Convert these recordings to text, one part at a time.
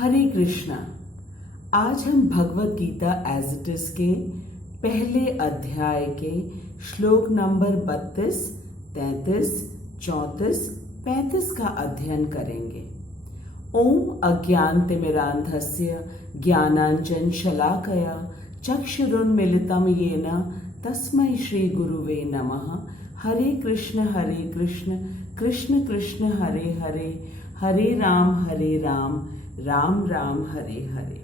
हरे कृष्णा। आज हम Bhagavad Gita as it is के पहले अध्याय के श्लोक नंबर 32, 33, 34, 35 का अध्ययन करेंगे। ओम अज्ञानतिमिरान्धस्य ज्ञानाञ्जन शलाकया चक्षुरुन्मीलितं येन तस्मै श्री गुरुवे नमः। हरे कृष्ण कृष्ण कृष्ण हरे हरे, हरे राम राम राम हरे हरे।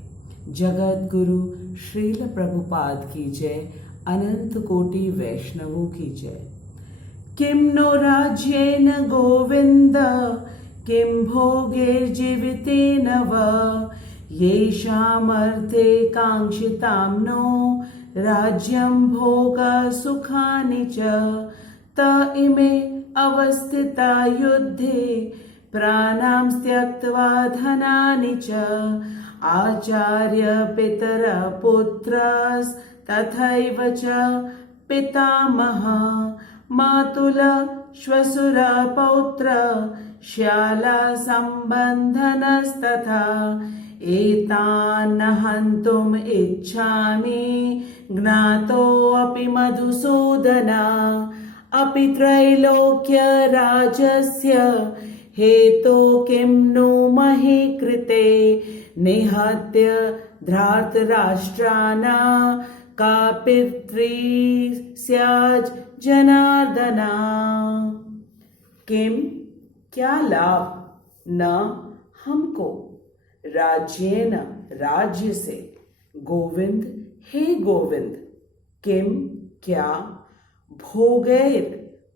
जगत गुरु श्रील प्रभुपाद की जय, अनंत कोटि वैष्णवों की जय। किं नो राज्येन गोविंद, किं भोगैर्जीवितेन वा, येषामर्थे काङ्क्षितां नो राज्यं भोग सुखानि च, त इमे अवस्थिता युद्धे प्राणां त्यक्त्वा धनानि च, आचार्य पितर पुत्रस्तथैव च पितामह, मातुल श्वशुर पौत्र श्याला सम्बन्धनस्तथा, एतान् हन्तुम् इच्छामि ज्ञातोऽपि मधुसूदन, अपि त्रैलोक्य राज्यस्य हेतो किं नु महि कृते, निहत्य धृतराष्ट्रान् का पितृस्याज् जनार्दना। किम क्या लाभ न हमको, राज्येन राज्य से, गोविंद हे गोविंद, किम क्या, भोगैर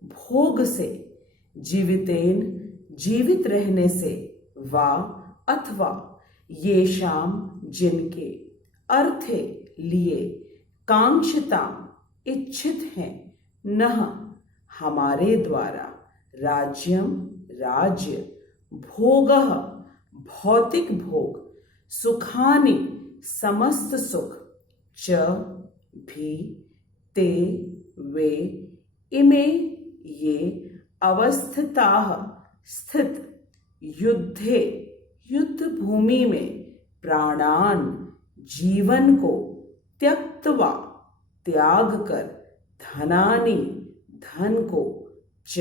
भोग से, जीवितेन जीवित रहने से, वा अथवा, येषाम जिनके, अर्थे लिए, कांक्षिता इच्छित हैं, नह हमारे द्वारा, राज्यम राज्य, भोगः भौतिक भोग, सुखानि समस्त सुख, च भी ते वे, इमे ये, अवस्थिताः स्थित, युद्धे युद्ध भूमि में, प्राणान जीवन को, त्यक्त्वा त्याग कर, धनानि धन को, च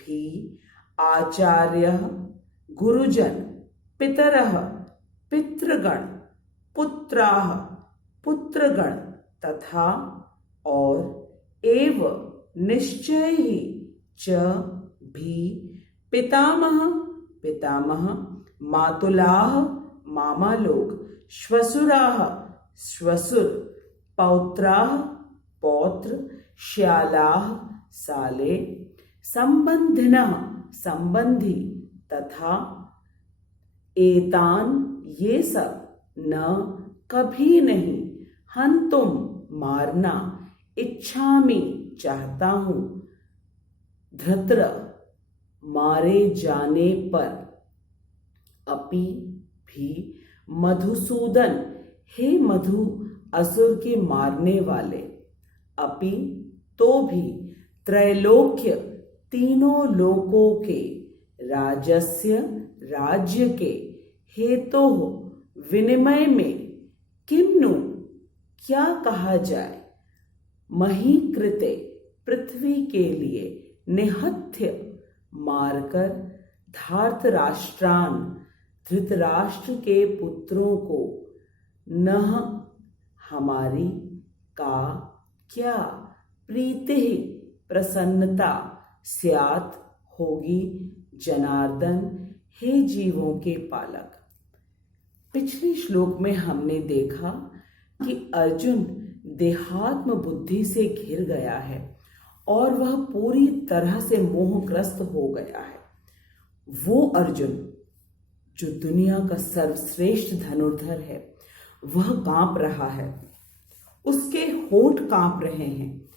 भी आचार्य गुरुजन, पितरः पितृगण, पुत्राः पुत्रगण, तथा और एव निश्चय ही, च भी पितामह पितामह, मातुलाः मामा लोग, श्वशुराः श्वशुर, पौत्राः पौत्र, श्यालाः साले, संबंधिनः संबंधी, तथा एतान ये सब, न कभी नहीं, हन्तुम मारना, इच्छामि चाहता हूं, धृत्र मारे जाने पर, अपि भी, मधुसूदन हे मधु असुर के मारने वाले, अपि तो भी, त्रैलोक्य तीनों लोकों के, राजस्य राज्य के, हेतु विनिमय में, किम्नु क्या कहा जाए, मही कृते पृथ्वी के लिए, निहत्य मारकर, धार्तराष्ट्रान धृतराष्ट्र के पुत्रों को, नह हमारी, का क्या, प्रीति प्रसन्नता, स्यात् होगी, जनार्दन हे जीवों के पालक। पिछले श्लोक में हमने देखा कि अर्जुन देहात्म बुद्धि से घिर गया है और वह पूरी तरह से मोहग्रस्त हो गया है। वो अर्जुन जो दुनिया का सर्वश्रेष्ठ धनुर्धर है, वह कांप रहा है, उसके होंठ कांप रहे हैं,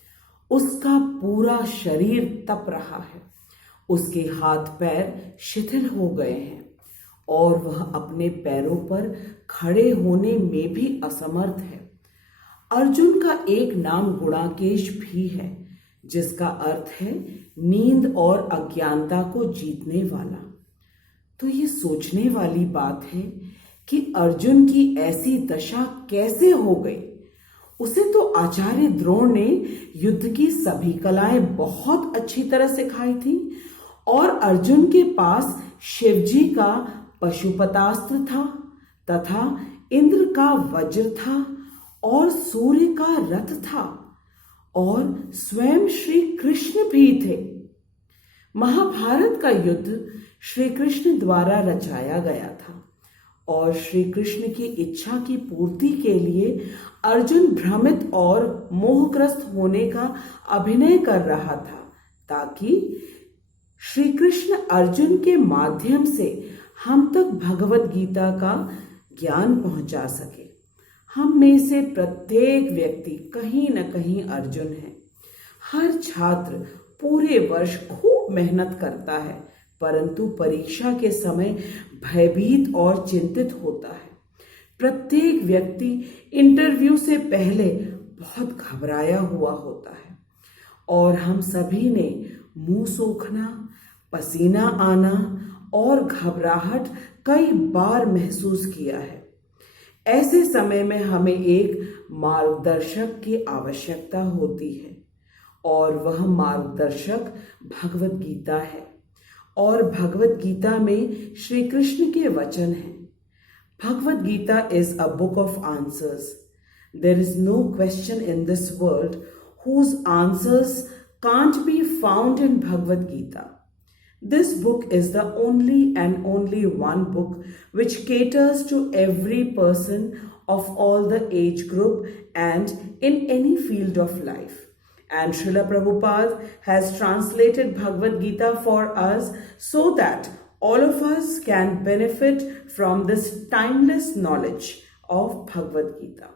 उसका पूरा शरीर तप रहा है, उसके हाथ पैर शिथिल हो गए हैं और वह अपने पैरों पर खड़े होने में भी असमर्थ है। अर्जुन का एक नाम गुणाकेश भी है, जिसका अर्थ है नींद और अज्ञानता को जीतने वाला। तो ये सोचने वाली बात है कि अर्जुन की ऐसी दशा कैसे हो गई। उसे तो आचार्य द्रोण ने युद्ध की सभी कलाएं बहुत अच्छी तरह सिखाई थी और अर्जुन के पास शिवजी का पशुपतास्त्र था तथा इंद्र का वज्र था और सूर्य का रथ था और स्वयं श्री कृष्ण भी थे। महाभारत का युद्ध श्री कृष्ण द्वारा रचाया गया था और श्री कृष्ण की इच्छा की पूर्ति के लिए अर्जुन भ्रमित और मोहग्रस्त होने का अभिनय कर रहा था ताकि श्री कृष्ण अर्जुन के माध्यम से हम तक भगवत गीता का ज्ञान पहुंचा सके। हम में से प्रत्येक व्यक्ति कहीं न कहीं अर्जुन है। हर छात्र पूरे वर्ष खूब मेहनत करता है परंतु परीक्षा के समय भयभीत और चिंतित होता है। प्रत्येक व्यक्ति इंटरव्यू से पहले बहुत घबराया हुआ होता है और हम सभी ने मुंह सूखना, पसीना आना और घबराहट कई बार महसूस किया है। ऐसे समय में हमें एक मार्गदर्शक की आवश्यकता होती है और वह मार्गदर्शक भगवत गीता है और भगवत गीता में श्री कृष्ण के वचन हैं। Bhagavad Gita is a book of answers. There is no question in this world whose answers can't be found in Bhagavad Gita. This book is the only and only one book which caters to every person of all the age group and in any field of life. And Srila Prabhupada has translated Bhagavad Gita for us so that all of us can benefit from this timeless knowledge of Bhagavad Gita.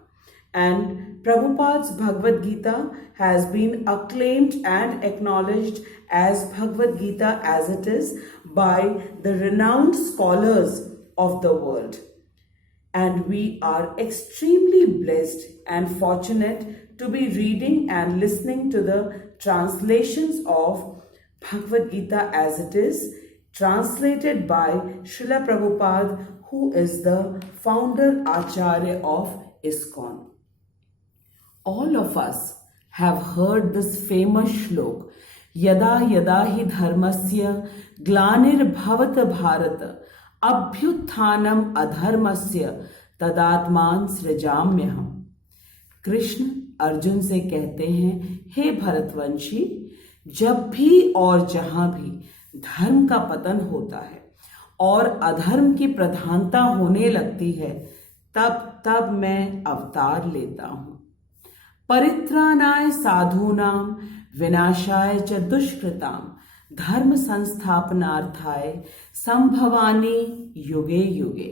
And Prabhupada's Bhagavad Gita has been acclaimed and acknowledged as Bhagavad Gita as it is by the renowned scholars of the world. And we are extremely blessed and fortunate to be reading and listening to the translations of Bhagavad Gita as it is, translated by Srila Prabhupada, who is the founder Acharya of ISKCON. All of us have heard this famous shlok, Yada yada hi dharmasya glanir bharat abhyutthanam adharmasya tadatman srijamyaham. Krishna Arjun से कहते हैं, हे भरतवंशी, जब भी और जहां भी धर्म का पतन होता है और अधर्म की प्रधानता होने लगती है तब तब मैं अवतार लेता हूं। परित्राणाय साधूनां विनाशाय च दुष्कृतां धर्म संस्थापनार्थाय संभवानि युगे युगे।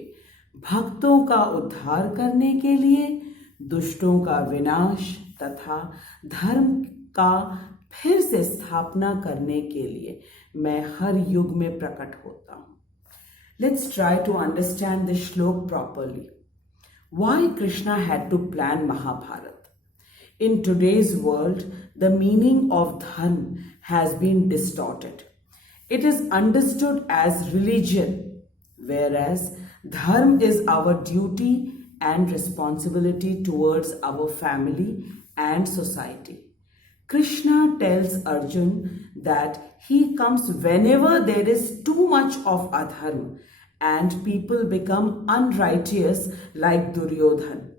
भक्तों का उद्धार करने के लिए, दुष्टों का विनाश तथा धर्म का फिर से स्थापना करने के लिए मैं हर युग में प्रकट होता हूं। Let's try to understand this shlok properly. Why Krishna had to plan Mahabharata? In today's world, the meaning of dharma has been distorted. It is understood as religion, whereas dharma is our duty and responsibility towards our family and society. Krishna tells Arjun that he comes whenever there is too much of adharma and people become unrighteous like Duryodhan.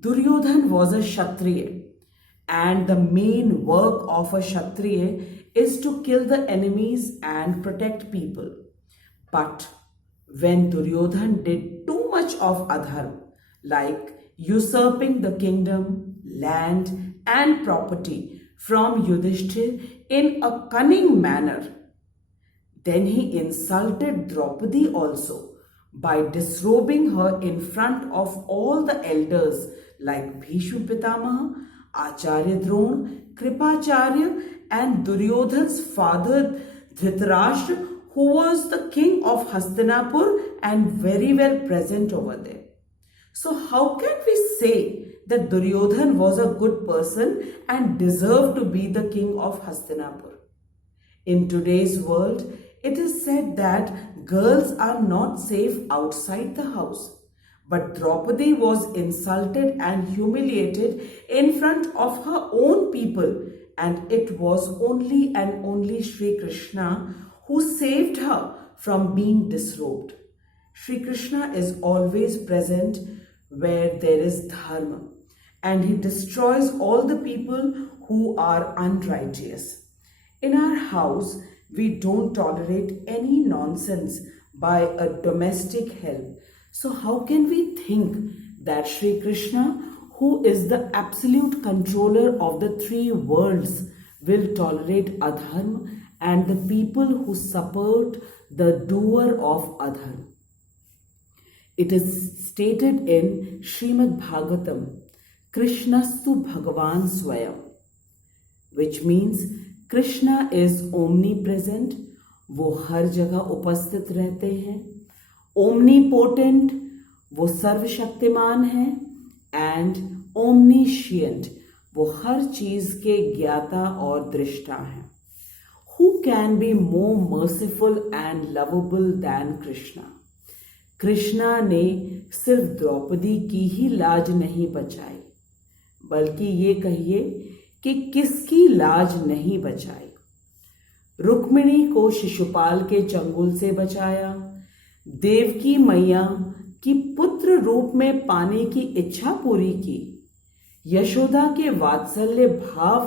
Duryodhan was a Kshatriya, and the main work of a Kshatriya is to kill the enemies and protect people. But when Duryodhan did too much of adharma, like usurping the kingdom, land and property from Yudhishthir in a cunning manner, then he insulted Draupadi also by disrobing her in front of all the elders like Bhishma Pitamaha, Acharya Drona, Kripacharya and Duryodhan's father Dhritarashtra, who was the king of Hastinapur and very well present over there. So how can we say that Duryodhan was a good person and deserved to be the king of Hastinapur? In today's world, it is said that girls are not safe outside the house. But Draupadi was insulted and humiliated in front of her own people, and it was only and only Sri Krishna who saved her from being disrobed. Sri Krishna is always present where there is dharma, and he destroys all the people who are unrighteous. In our house, we don't tolerate any nonsense by a domestic help. So how can we think that Sri Krishna, who is the absolute controller of the three worlds, will tolerate adharma and the people who support the doer of adharma? It is stated in Srimad Bhagavatam, Krishnastu Bhagavan Swayam, which means Krishna is omnipresent, वो हर जगह उपस्थित रहते हैं. Omnipotent, वो सर्वशक्तिमान है. And omniscient, वो हर चीज के ज्ञाता और दृष्टा है. Who can be more merciful and lovable than Krishna? Krishna ने सिर्फ द्रौपदी की ही लाज नहीं बचाई, बल्कि ये कहिए कि किसकी लाज नहीं बचाई. रुक्मिणी को शिशुपाल के चंगुल से बचाया, देवकी मैया की पुत्र रूप में पाने की इच्छा पूरी की, यशोदा के वात्सल्य भाव